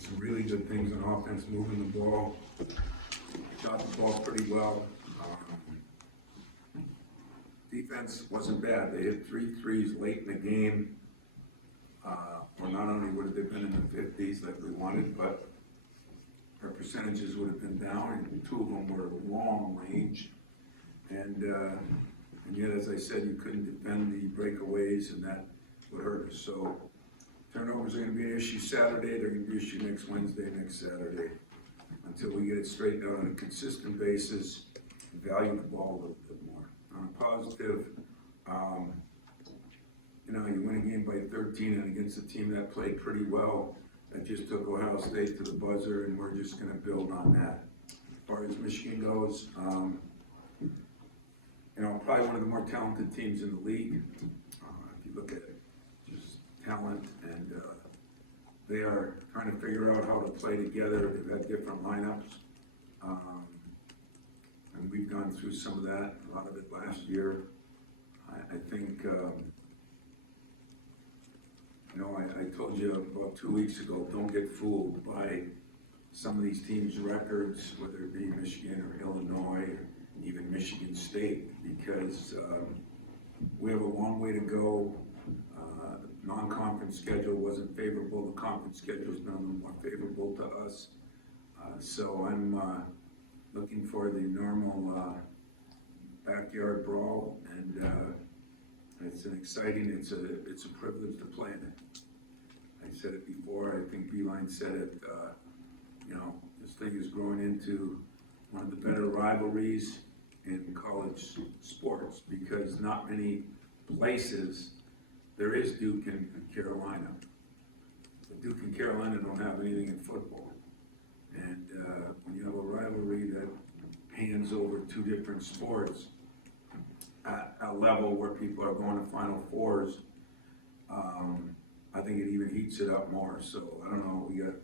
did some really good things on offense, moving the ball, shot the ball pretty well. Defense wasn't bad. They hit 3 threes late in the game. Or not only would they have been in the 50s like we wanted, but our percentages would have been down, and 2 of them were long range. And yet, as I said, you couldn't defend the breakaways, and that would hurt us. So turnovers are going to be an issue Saturday. They're going to be an issue next Wednesday, next Saturday, until we get it straightened out on a consistent basis and value the ball a little bit more. On a positive, you win a game by 13 and against a team that played pretty well, that just took Ohio State to the buzzer, and we're just going to build on that. As far as Michigan goes, probably one of the more talented teams in the league. If you look at just talent, and they are trying to figure out how to play together. They've had different lineups, and we've gone through some of that, a lot of it last year. I think, I told you about 2 weeks ago, don't get fooled by some of these teams' records, whether it be Michigan or Illinois or even Michigan State, because we have a long way to go. Non-conference schedule wasn't favorable. The conference schedule has been a little more favorable to us. So I'm looking for the normal backyard brawl, and it's a privilege to play in it. I said it before, I think Beeline said it, this thing is growing into one of the better rivalries in college sports, because not many places, there is Duke and Carolina. But Duke and Carolina don't have anything in football. And when you have a rivalry that pans over 2 different sports at a level where people are going to Final Fours, I think it even heats it up more. So I don't know, we got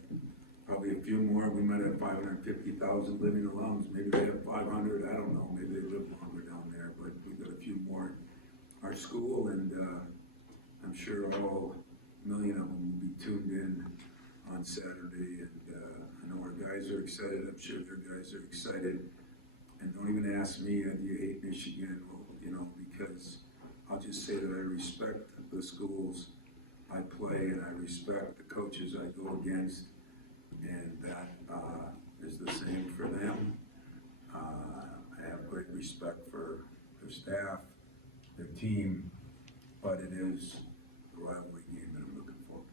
probably a few more. We might have 550,000 living alums. Maybe they have 500. I don't know. Maybe they live longer down there. But we've got a few more in our school, and I'm sure all 1 million of them will be tuned in on Saturday. And I know our guys are excited. I'm sure their guys are excited. And don't even ask me, do you hate Michigan? Well, because I'll just say that I respect the schools I play, and I respect the coaches I go against, and that is the same for them. I have great respect for their staff, their team, but it is a rivalry game that I'm looking forward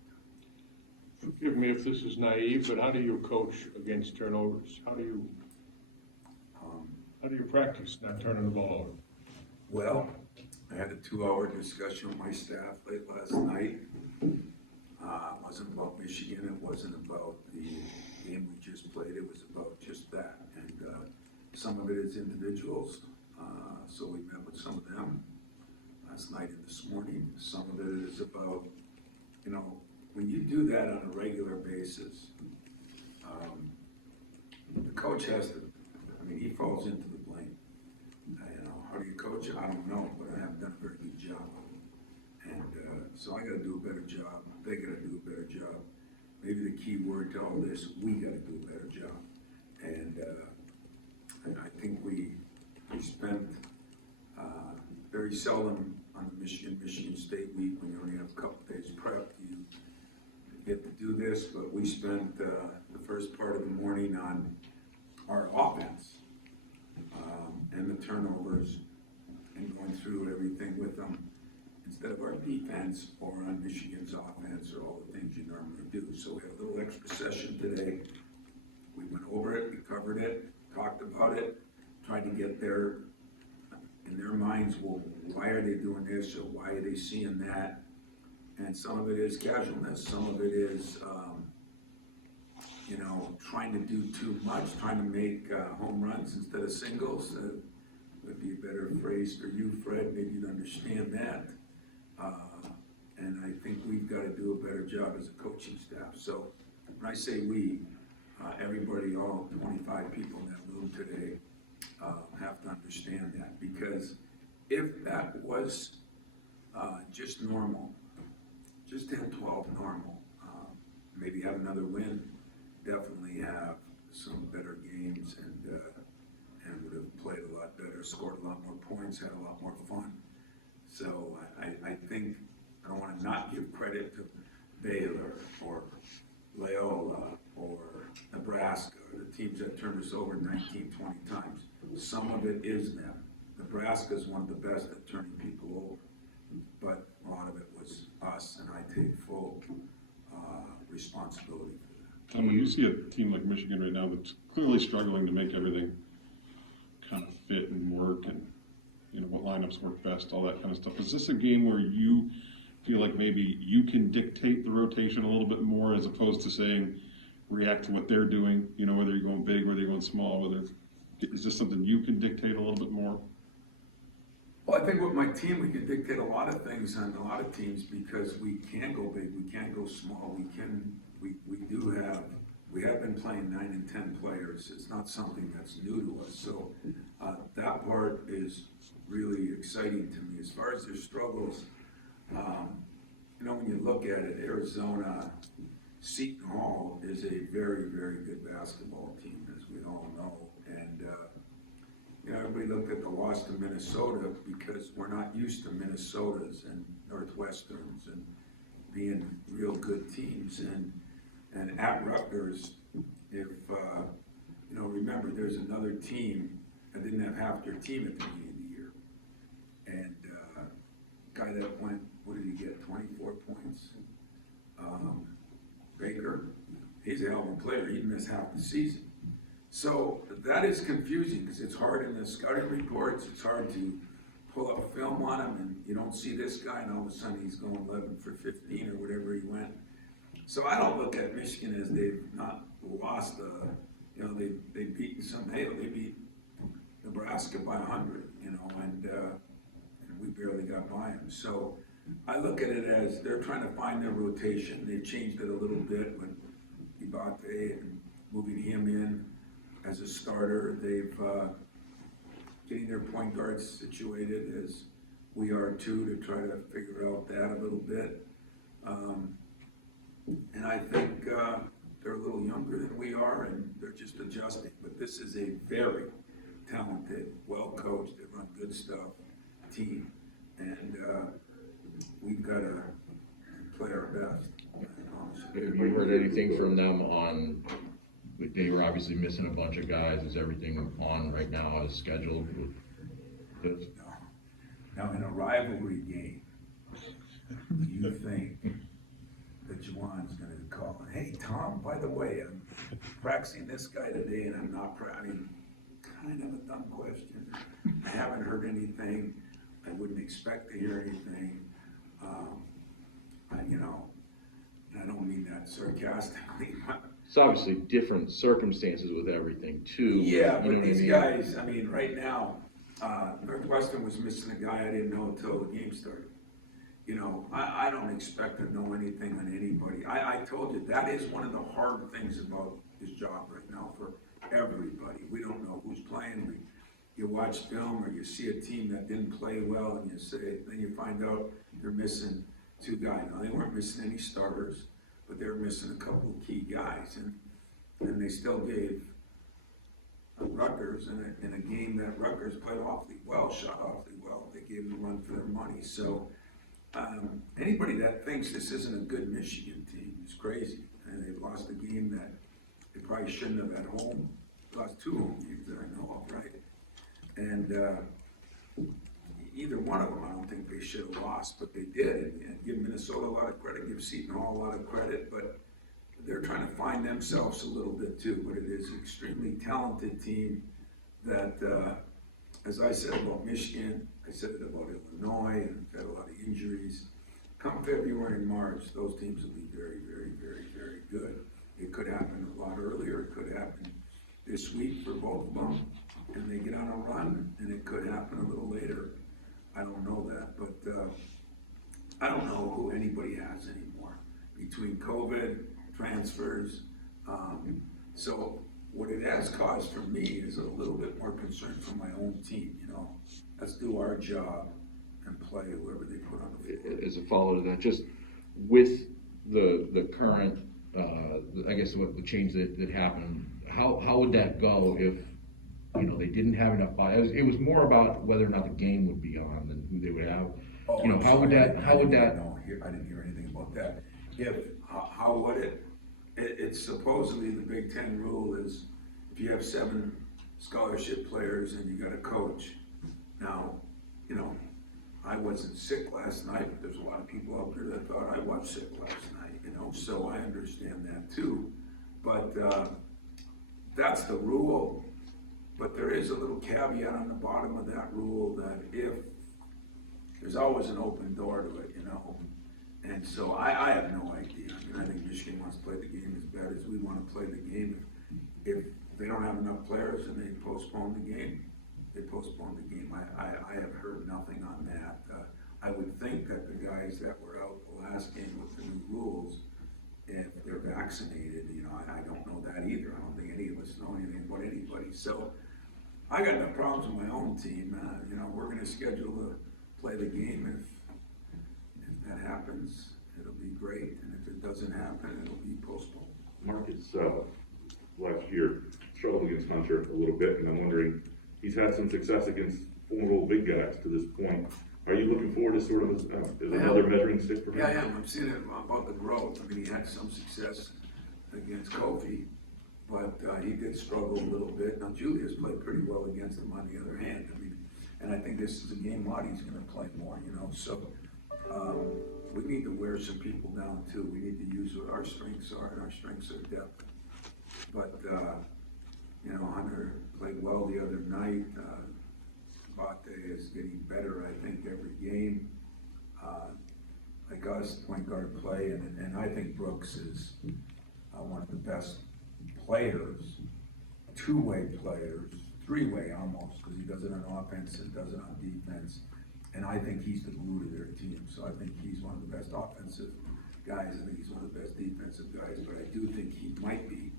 to. Forgive me if this is naive, but how do you coach against turnovers? How do you practice not turning the ball over? Well, I had a 2-hour discussion with my staff late last night. It wasn't about Michigan, it wasn't about the game we just played, it was about just that. And some of it is individuals, so we met with some of them last night and this morning. Some of it is about, when you do that on a regular basis, the coach has to, he falls into the blame. How do you coach? I don't know, but I haven't done a very good job. And so I got to do a better job. They got to do a better job. Maybe the key word to all this, we got to do a better job. And I think we spent very seldom on the Michigan State week, when you only have a couple days prep, you get to do this. But we spent the first part of the morning on our offense and the turnovers, and going through everything with them, instead of our defense or on Michigan's offense or all the things you normally do. So we had a little extra session today. We went over it, we covered it, talked about it, tried to get in their minds, well, why are they doing this, or why are they seeing that? And some of it is casualness, some of it is trying to do too much, trying to make home runs instead of singles. Would be a better phrase for you, Fred. Maybe you'd understand that. And I think we've got to do a better job as a coaching staff. So when I say we, everybody, all 25 people in that room today, have to understand that. Because if that was just normal, just 10-12 normal, maybe have another win, definitely have some better games and would have played a lot better, scored a lot more points, had a lot more fun. So I think, I don't want to not give credit to Baylor or Loyola or Nebraska, the teams that turned us over 19, 20 times. Some of it is them. Nebraska is one of the best at turning people over, but a lot of it was us, and I take full responsibility for that. Tom, when you see a team like Michigan right now that's clearly struggling to make everything kind of fit and work, and you know what lineups work best, all that kind of stuff, is this a game where you feel like maybe you can dictate the rotation a little bit more as opposed to saying react to what they're doing, you know, whether you're going big, whether you're going small, is this something you can dictate a little bit more? Well, I think with my team, we can dictate a lot of things on a lot of teams because we can go big, we can go small, we have been playing 9 and 10 players. It's not something that's new to us. So that part is really exciting to me. As far as their struggles, you know, when you look at it, Arizona, Seton Hall is a very, very good basketball team, as we all know. And, you know, everybody looked at the loss to Minnesota because we're not used to Minnesotas and Northwesterns and being real good teams. And at Rutgers, if, you know, remember there's another team that didn't have half their team at the beginning of the year. And guy that went, what did he get, 24 points? Baker, he's a hell of a player. He missed half the season. So that is confusing because it's hard in the scouting reports. It's hard to pull up film on him, and you don't see this guy, and all of a sudden he's going 11 for 15 or whatever he went. So I don't look at Michigan as they've not lost. You know, they've beaten some. Hey, they beat Nebraska by 100. You know, and we barely got by them. So I look at it as they're trying to find their rotation. They've changed it a little bit with Ibate and moving him in as a starter. They've getting their point guards situated as we are too, to try to figure out that a little bit. And I think they're a little younger than we are, and they're just adjusting. But this is a very talented, well-coached, they run good stuff team, and we've got to play our best. Have you heard anything from them on, they were obviously missing a bunch of guys, is everything on right now as scheduled? No. Now, in a rivalry game, do you think that Juwan's going to call, hey, Tom, by the way, I'm practicing this guy today and I'm not practicing? Kind of a dumb question. I haven't heard anything. I wouldn't expect to hear anything. You know, I don't mean that sarcastically. It's obviously different circumstances with everything too. Yeah, you know but these what guys, I mean, right now, Northwestern was missing a guy I didn't know until the game started. You know, I don't expect to know anything on anybody. I told you, that is one of the hard things about this job right now for everybody. We don't know who's playing. You watch film or you see a team that didn't play well and you say, then you find out they're missing 2 guys. Now, they weren't missing any starters, but they were missing a couple of key guys. And they still gave Rutgers in a game that Rutgers played awfully well, shot awfully well. They gave them a run for their money. So anybody that thinks this isn't a good Michigan team is crazy. And they've lost a game that they probably shouldn't have at home. Lost 2 home games that I know of, right? And either one of them, I don't think they should have lost, but they did. And give Minnesota a lot of credit, give Seton Hall a lot of credit, but they're trying to find themselves a little bit too. But it is an extremely talented team that, as I said about Michigan, I said it about Illinois, and had a lot of injuries. Come February and March, those teams will be very, very, very, very good. It could happen a lot earlier, it could happen this week for both of them, and they get on a run, and it could happen a little later. I don't know that, but I don't know who anybody has anymore between COVID, transfers. So what it has caused for me is a little bit more concern for my own team. You know, let's do our job and play whoever they put on the field. As a follow to that, just with the current I guess what the change that happened, how would that go if, you know, they didn't have enough bodies? It was more about whether or not the game would be on than who they would have. Oh, You know, I'm how would sorry, that, how would that, No, I didn't hear anything about that. How would it's supposedly the Big Ten rule is if you have 7 scholarship players and you got a coach. Now, you know, I wasn't sick last night, but there's a lot of people out there that thought I was sick last night, you know, so I understand that too. But, that's the rule, but there is a little caveat on the bottom of that rule that if, there's always an open door to it, you know? And so I have no idea. I mean, I think Michigan wants to play the game as bad as we want to play the game. If they don't have enough players and they postpone the game, they postpone the game. I have heard nothing on that. I would think that the guys that were out the last game with the new rules, if they're vaccinated, you know, I don't know that either. I don't think any of us know anything about anybody. So I got no problems with my own team. You know, we're gonna schedule to play the game. If that happens, it'll be great. And if it doesn't happen, it'll be postponed. Marcus, last year struggled against Hunter a little bit, and I'm wondering, he's had some success against formidable big guys to this point. Are you looking forward to sort of as another measuring stick for him? Yeah, I am. I'm seeing it about the growth. I mean, he had some success against Kofi, but he did struggle a little bit. Now, Julius played pretty well against him on the other hand. I mean, and I think this is a game Marty's gonna play more, you know, so we need to wear some people down too. We need to use what our strengths are, and our strengths are depth. But, you know, Hunter played well the other night. Bate is getting better, I think, every game. Like us, point guard play, and I think Brooks is one of the best players, two-way players, three-way almost, because he does it on offense and does it on defense. And I think he's the glue to their team. So I think he's one of the best offensive guys. I think he's one of the best defensive guys. But I do think he might be,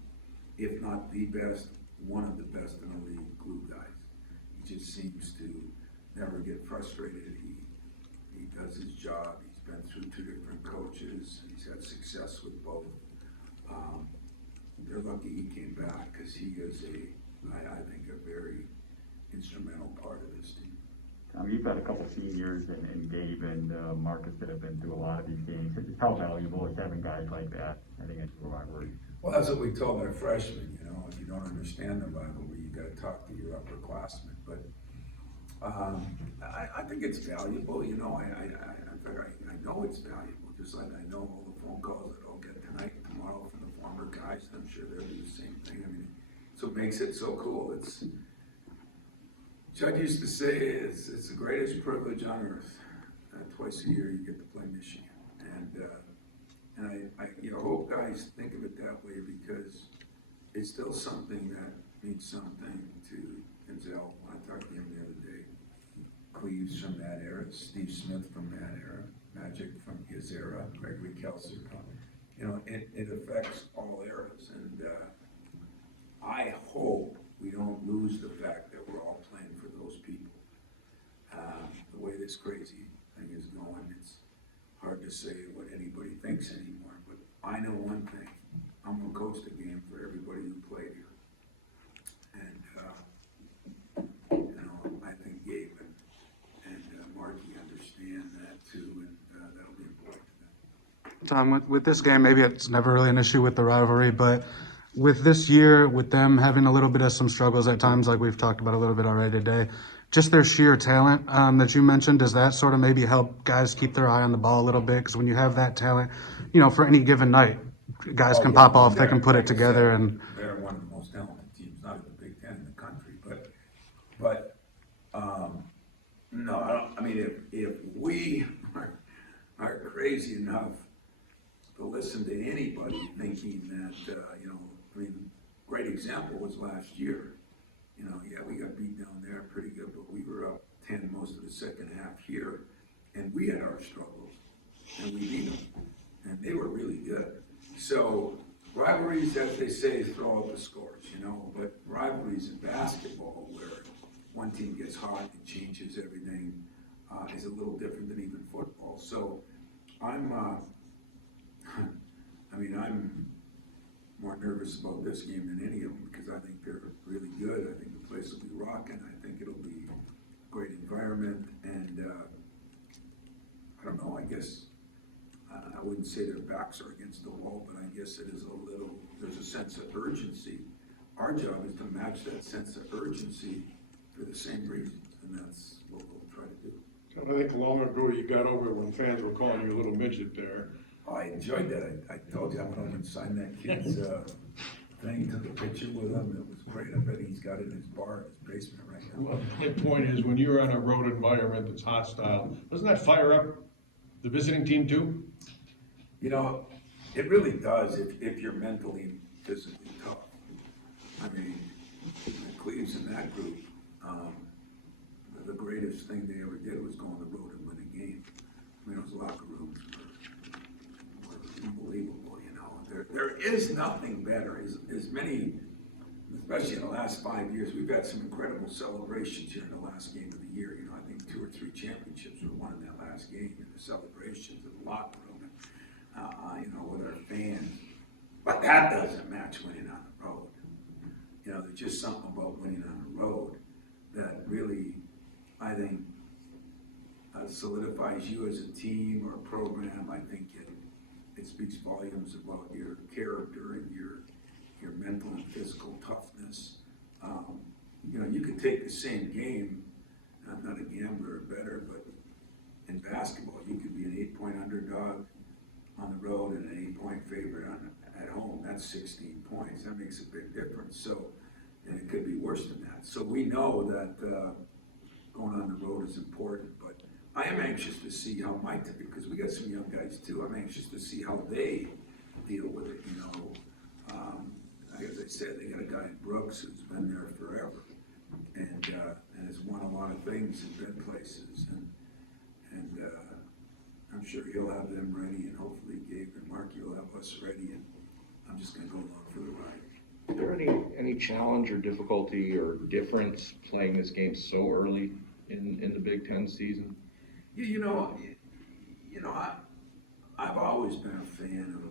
if not the best, one of the best in the league glue guys. He just seems to never get frustrated. He does his job. He's been through 2 different coaches. He's had success with both. They're lucky he came back because he is I think, a very instrumental part of this team. You've got a couple seniors and Gabe and Marcus that have been through a lot of these games. How valuable is having guys like that? I think it's a rivalry. Well, that's what we told our freshmen, you know, if you don't understand the rivalry, you gotta talk to your upperclassmen. But I think it's valuable, you know, I know it's valuable, just like I know all the phone calls that I'll get tonight and tomorrow from the former guys, and I'm sure they'll do the same thing. I mean, so it makes it so cool. Judd used to say it's the greatest privilege on earth. Twice a year you get to play Michigan. And I you know, hope guys think of it that way because it's still something that means something to Izzo. I talked to him the other day. Cleves from that era, Steve Smith from that era, Magic from his era, Gregory Kelser. You know, it affects all eras. And I hope we don't lose the fact that we're all playing for those people. The way this crazy thing is going, it's hard to say what anybody thinks anymore, but I know one thing, I'm gonna coach the game for everybody who played here. And, you know, I think Gabe and Marky understand that too, and that'll be important to them. Tom, with this game, maybe it's never really an issue with the rivalry, but with this year, with them having a little bit of some struggles at times, like we've talked about a little bit already today, just their sheer talent that you mentioned, does that sort of maybe help guys keep their eye on the ball a little bit? Because when you have that talent, you know, for any given night, guys can pop off, they can put it together. And they're one of the most talented teams, not in the Big Ten in the country, but no, I mean, if we are crazy enough to listen to anybody thinking that, you know, I mean, great example was last year. You know, yeah, we got beat down there pretty good, but we were up 10 most of the second half here, and we had our struggles, and we beat them, and they were really good. So rivalries, as they say, throw up the scores, you know, but rivalries in basketball, where one team gets hot and changes everything, is a little different than even football. So I'm more nervous about this game than any of them, because I think they're really good. I think the place will be rocking. I think it'll be a great environment, and, I don't know, I guess, I wouldn't say their backs are against the wall, but I guess it is there's a sense of urgency. Our job is to match that sense of urgency for the same reasons, and that's what we'll try to do. I think long ago you got over it when fans were calling you a little midget there. Oh, I enjoyed that. I told you I went over and signed that kid's thing, took a picture with him. It was great. I bet he's got it in his bar, in his basement right now. Well, the point is, when you're in a road environment that's hostile, doesn't that fire up the visiting team too? You know, it really does if you're mentally and physically tough. I mean, the Cleves in that group, the greatest thing they ever did was go on the road and win a game. I mean, those locker rooms were unbelievable, you know. There is nothing better, as many, especially in the last 5 years, we've had some incredible celebrations here in the last game of the year. You know, I think 2 or 3 championships were won in that last game, and the celebrations in the locker room, and, you know, with our fans. But that doesn't match winning on the road. You know, there's just something about winning on the road that really, I think, solidifies you as a team or a program. I think it speaks volumes about your character and your mental and physical toughness. You know, you could take the same game, and I'm not a gambler or better, but in basketball, you could be an 8-point underdog on the road and an 8-point favorite at home. That's 16 points. That makes a big difference. So, and it could be worse than that. So we know that going on the road is important, but I am anxious to see how because we got some young guys too. I'm anxious to see how they deal with it. You know, as I said, they got a guy in Brooks who's been there forever, and has won a lot of things and been places, and I'm sure he'll have them ready, and hopefully Gabe and Marky will have us ready, and I'm just going to go along for the ride. Is there any challenge or difficulty or difference playing this game so early in the Big Ten season? Yeah, you know, I've always been a fan of.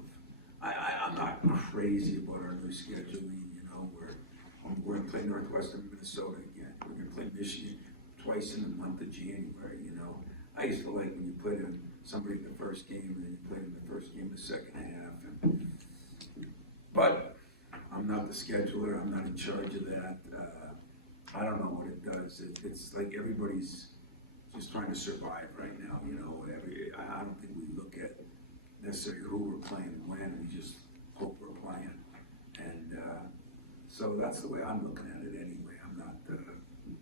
I'm not crazy about our new scheduling. You know, we're going to play Northwestern Minnesota again. We're going to play Michigan twice in the month of January. You know, I used to like when you played somebody in the first game and then you played in the first game the second half. But I'm not the scheduler. I'm not in charge of that. I don't know what it does. It's like everybody's just trying to survive right now. You know, I don't think we look at necessarily who we're playing when. We just hope we're playing. And so that's the way I'm looking at it anyway. I'm not, you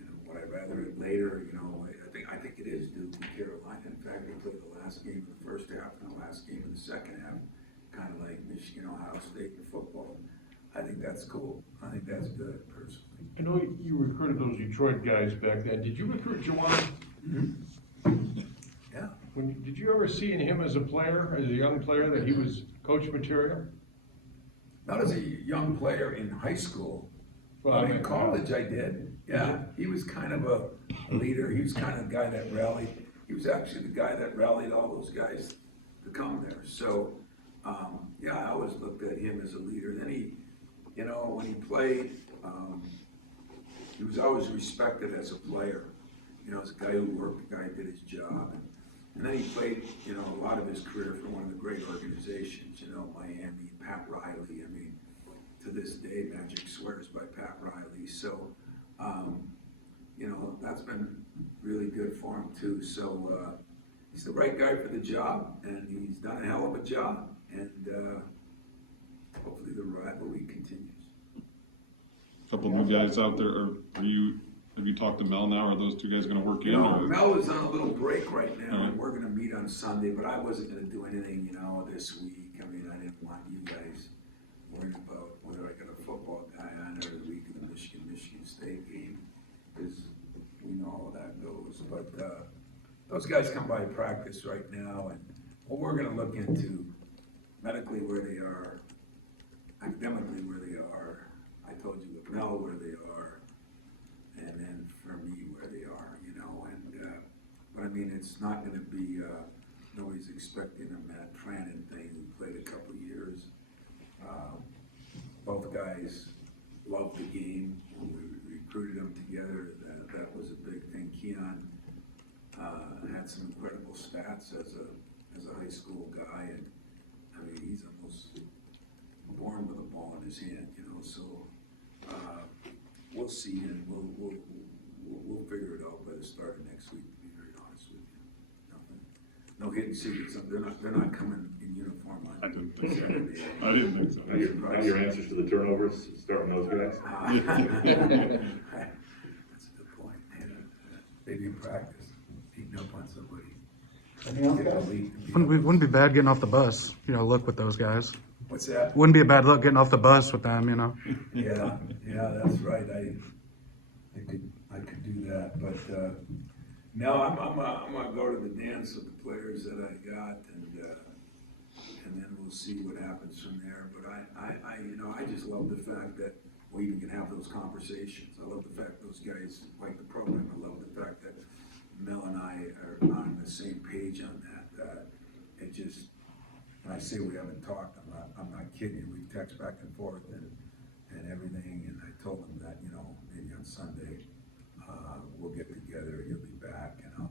know, would I rather it later? You know, I think it is Duke and Carolina. In fact, they played the last game of the first half and the last game of the second half, kind of like Michigan, Ohio State in football. I think that's cool. I think that's good, personally. I know you recruited those Detroit guys back then. Did you recruit Juwan? Yeah. Did you ever see in him as a player, as a young player, that he was coach material? Not as a young player in high school, Well, but in college I did. Yeah, he was kind of a leader. He was kind of the guy that rallied. He was actually the guy that rallied all those guys to come there. So, yeah, I always looked at him as a leader. Then he, you know, when he played, he was always respected as a player. You know, as a guy who worked, a guy who did his job. And then he played, you know, a lot of his career for one of the great organizations, you know, Miami, Pat Riley. I mean, to this day, Magic swears by Pat Riley. So, you know, that's been really good for him too. So, he's the right guy for the job, and he's done a hell of a job. And hopefully the rivalry continues. Couple new guys out there, have you talked to Mel now? Are those two guys gonna work in? You know, or- Mel is on a little break right now, Alright. and we're gonna meet on Sunday, but I wasn't gonna do anything, you know, this week. I mean, I didn't want you guys worried about whether I got a football guy on every week in the Michigan State game, because we know how that goes. But, those guys come by practice right now, and what we're gonna look into medically where they are, academically where they are. I told you with Mel where they are, and then for me where they are, you know. And but I mean, it's not going to be nobody's expecting a Matt Trannon thing who played a couple years. guys love the game. When we recruited them together, that was a big thing. Keon had some incredible stats as a high school guy, and I mean, he's almost born with a ball in his hand, you know, so we'll see, and we'll figure it out by the start of next week, to be very honest with you. No hidden secrets. They're not coming in uniform on I didn't think so. Saturday. I didn't think so. Now your answers to the turnovers, starting those guys? That's a good point. Yeah. Maybe in practice, beating up on somebody. Wouldn't be bad getting off the bus, you know, look with those guys. What's that? Wouldn't be a bad look getting off the bus with them, you know. Yeah, that's right. I could do that, but no, I'm gonna go to the dance with the players that I got, and then we'll see what happens from there. But I just love the fact that we even can have those conversations. I love the fact those guys like the program. I love the fact that Mel and I are on the same page on that. It just, when I say we haven't talked, I'm not kidding you. We text back and forth and everything, and I told him that, you know, maybe on Sunday, we'll get together, he'll be back, and I'll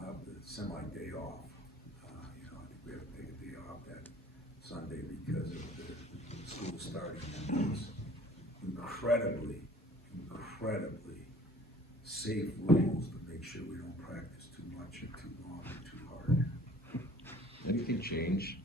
have the semi-day off. You know, I think we have to take a day off that Sunday because of the school starting, and those incredibly safe rules to make sure we don't practice too much or too long or too hard. Anything change